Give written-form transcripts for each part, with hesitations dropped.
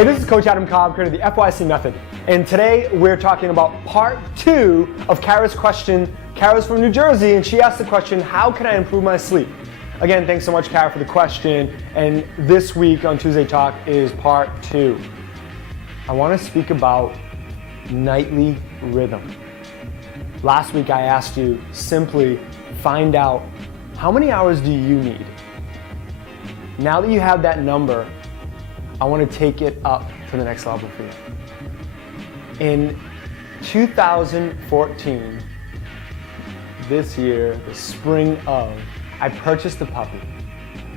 Hey, this is Coach Adam Cobb, creator of the FYC method, and today we're talking about part 2 of Kara's question. Kara's from New Jersey, and she asked the question, how can I improve my sleep? Again, thanks so much, Kara, for the question, and this week on Tuesday Talk is part 2. I want to speak about nightly rhythm. Last week I asked you, simply find out how many hours do you need? Now that you have that number, I want to take it up to the next level for you. In 2014, this year, the spring of, I purchased a puppy.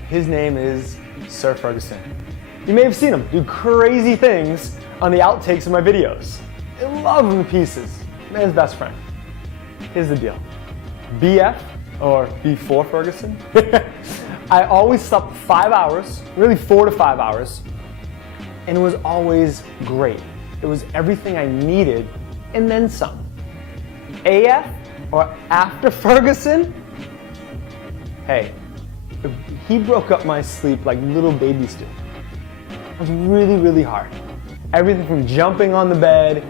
His name is Sir Ferguson. You may have seen him do crazy things on the outtakes of my videos. I love him to pieces. Man's best friend. Here's the deal. BF, or before Ferguson, I always slept 5 hours, really 4 to 5 hours, and it was always great. It was everything I needed and then some. AF, or after Ferguson, hey, he broke up my sleep like little babies do. It was really, really hard. Everything from jumping on the bed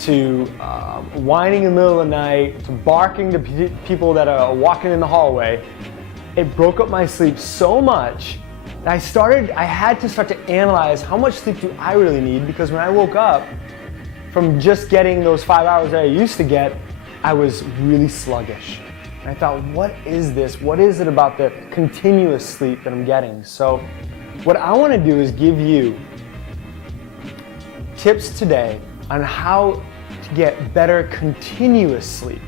to whining in the middle of the night to barking to people that are walking in the hallway. It broke up my sleep so much that I had to start to analyze how much sleep do I really need, because when I woke up from just getting those 5 hours that I used to get, I was really sluggish. And I thought, what is this? What is it about the continuous sleep that I'm getting? So what I want to do is give you tips today on how to get better continuous sleep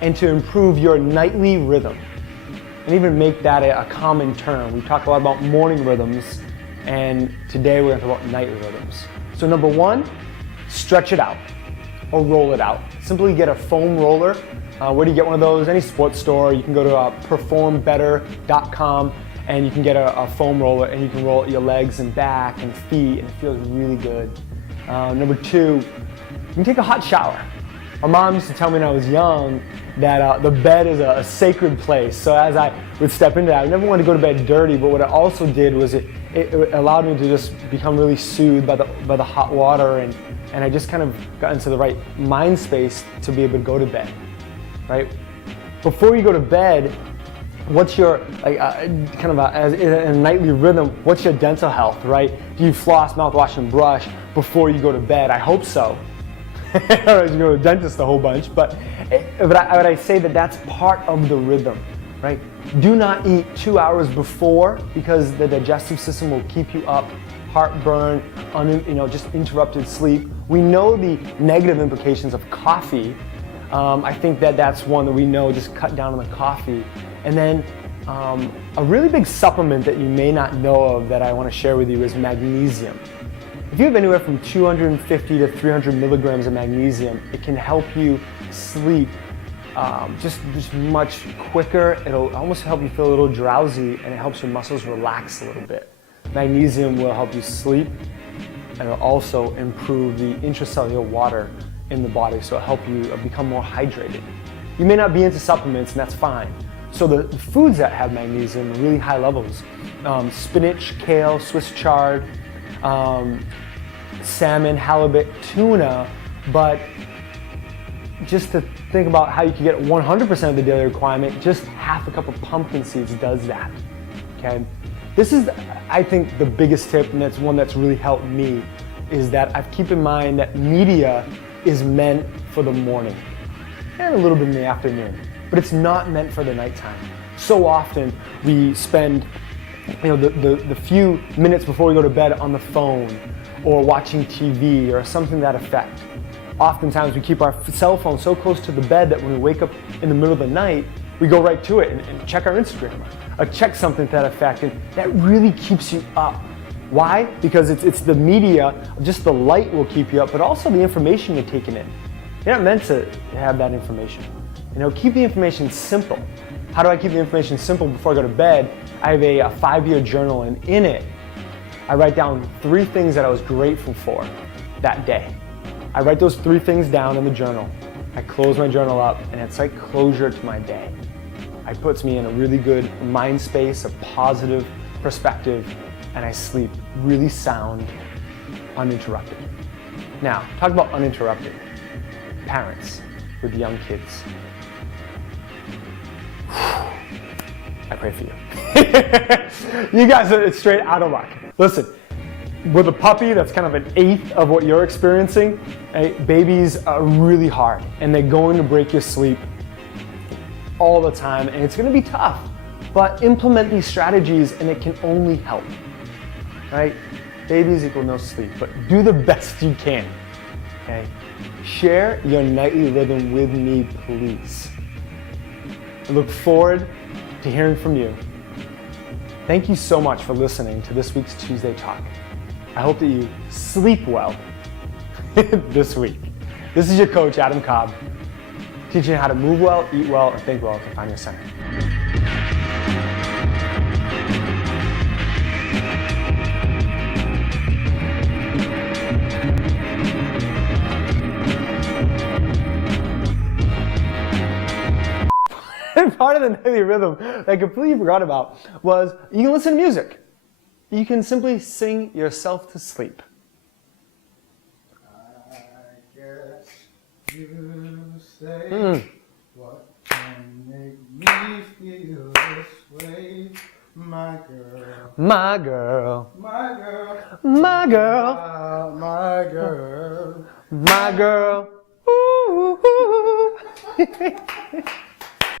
and to improve your nightly rhythm. And even make that a common term. We talk a lot about morning rhythms, and today we're going to talk about night rhythms. So number 1, stretch it out or roll it out. Simply get a foam roller. Where do you get one of those? Any sports store. You can go to performbetter.com and you can get a foam roller, and you can roll your legs and back and feet, and it feels really good. Number 2, you can take a hot shower. My mom used to tell me when I was young that the bed is a sacred place. So as I would step into that, I never wanted to go to bed dirty, but what it also did was it allowed me to just become really soothed by the hot water, and I just kind of got into the right mind space to be able to go to bed, right? Before you go to bed, what's your, kind of a nightly rhythm, what's your dental health, right? Do you floss, mouthwash, and brush before you go to bed? I hope so. Or you go to the dentist a whole bunch, but I say that that's part of the rhythm, right? Do not eat 2 hours before, because the digestive system will keep you up, heartburn, just interrupted sleep. We know the negative implications of coffee. I think that's one that we know, just cut down on the coffee. And then a really big supplement that you may not know of that I want to share with you is magnesium. If you have anywhere from 250 to 300 milligrams of magnesium, it can help you sleep just much quicker. It'll almost help you feel a little drowsy, and it helps your muscles relax a little bit. Magnesium will help you sleep, and it'll also improve the intracellular water in the body, so it'll help you become more hydrated. You may not be into supplements, and that's fine. So the foods that have magnesium are really high levels. Spinach, kale, Swiss chard, salmon, halibut, tuna, but just to think about how you can get 100% of the daily requirement, just half a cup of pumpkin seeds does that, okay? This is, I think, the biggest tip, and that's one that's really helped me, is that I keep in mind that media is meant for the morning and a little bit in the afternoon, but it's not meant for the nighttime. So often we spend the few minutes before we go to bed on the phone or watching TV or something to that effect. Oftentimes we keep our cell phone so close to the bed that when we wake up in the middle of the night, we go right to it and check our Instagram or check something to that effect, and that really keeps you up. Why? Because it's the media, just the light will keep you up, but also the information you're taking in. You're not meant to have that information. Keep the information simple. How do I keep the information simple before I go to bed? I have a 5-year journal, and in it, I write down 3 things that I was grateful for that day. I write those 3 things down in the journal. I close my journal up, and it's like closure to my day. It puts me in a really good mind space, a positive perspective, and I sleep really sound uninterrupted. Now, talk about uninterrupted. Parents with young kids. I pray for you. You guys are straight out of luck. Listen, with a puppy that's kind of an eighth of what you're experiencing, babies are really hard and they're going to break your sleep all the time, and it's going to be tough. But implement these strategies and it can only help. Right? Babies equal no sleep, but do the best you can. Okay? Share your nightly rhythm with me, please. I look forward to hearing from you. Thank you so much for listening to this week's Tuesday Talk. I hope that you sleep well this week. This is your coach, Adam Cobb, teaching you how to move well, eat well, and think well to find your center. And part of the nightly rhythm that I completely forgot about was you can listen to music. You can simply sing yourself to sleep. I guess you say what can make me feel this way, my girl. My girl. My girl. My girl. My girl. My girl. Ooh.